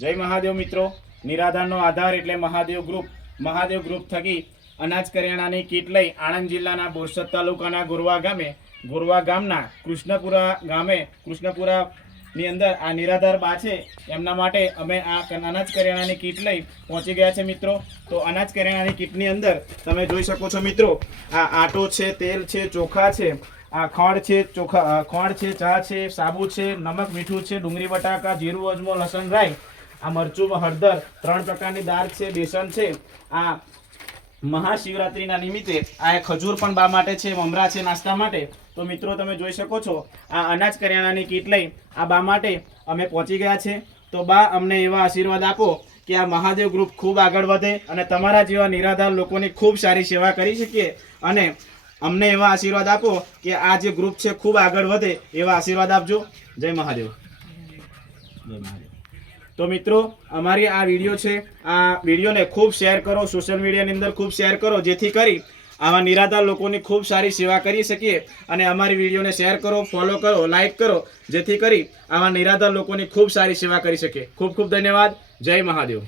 જય મહાદેવ મિત્રો. નિરાધારનો આધાર એટલે મહાદેવ ગ્રુપ મહાદેવ ગ્રુપ થકી અનાજ કરિયાણાની કીટ લઈ આણંદ જિલ્લાના બોરસદ તાલુકાના ગોરવા ગામે, ગોરવા ગામના કૃષ્ણપુરા ગામે કૃષ્ણપુરા ની અંદર આ નિરાધાર બા છે. એમના માટે અમે આ અનાજ કરિયાણાની કીટ લઈ પહોંચી ગયા છે મિત્રો. તો અનાજ કરિયાણાની કીટની અંદર તમે જોઈ શકો છો મિત્રો, આ આટો છે, તેલ છે, ચોખા છે, આ ખોળ છે, ચોખા ખોળ છે, ચા છે, સાબુ છે, નમક, મીઠું છે, ડુંગળી, બટાકા, જીરું, અજમો, લસણ, રાઈ આ મરચું હળદર ત્રણ પ્રકારની દાળ છે, બેસન છે. આ મહાશિવરાત્રિના નિમિત્તે આ ખજૂર પણ બા માટે છે, મમરા છે, નાસ્તા માટે. તો મિત્રો, તમે જોઈ શકો છો, આ અનાજ કરિયાણાની કીટ લઈ આ બા માટે અમે પહોંચી ગયા છે. તો બા, અમને એવા આશીર્વાદ આપો કે આ મહાદેવ ગ્રુપ ખૂબ આગળ વધે અને તમારા જેવા નિરાધાર લોકોની ખૂબ સારી સેવા કરી શકીએ અને અમને એવા આશીર્વાદ આપો કે આ જે ગ્રુપ છે, ખૂબ આગળ વધે એવા આશીર્વાદ આપજો. જય મહાદેવ. જય મહાદેવ. તો મિત્રો, અમારી આ વીડિયો છે. આ વિડીયોને ખૂબ શેર કરો સોશિયલ મીડિયાની અંદર ખૂબ શેર કરો, જેથી કરી આવા નિરાધાર લોકોની ખૂબ સારી સેવા કરી શકીએ. અને અમારી વિડીયોને શેર કરો ફોલો કરો લાઇક કરો, જેથી કરી આવા નિરાધાર લોકોની ખૂબ સારી સેવા કરી શકીએ. ખૂબ ખૂબ ધન્યવાદ. જય મહાદેવ.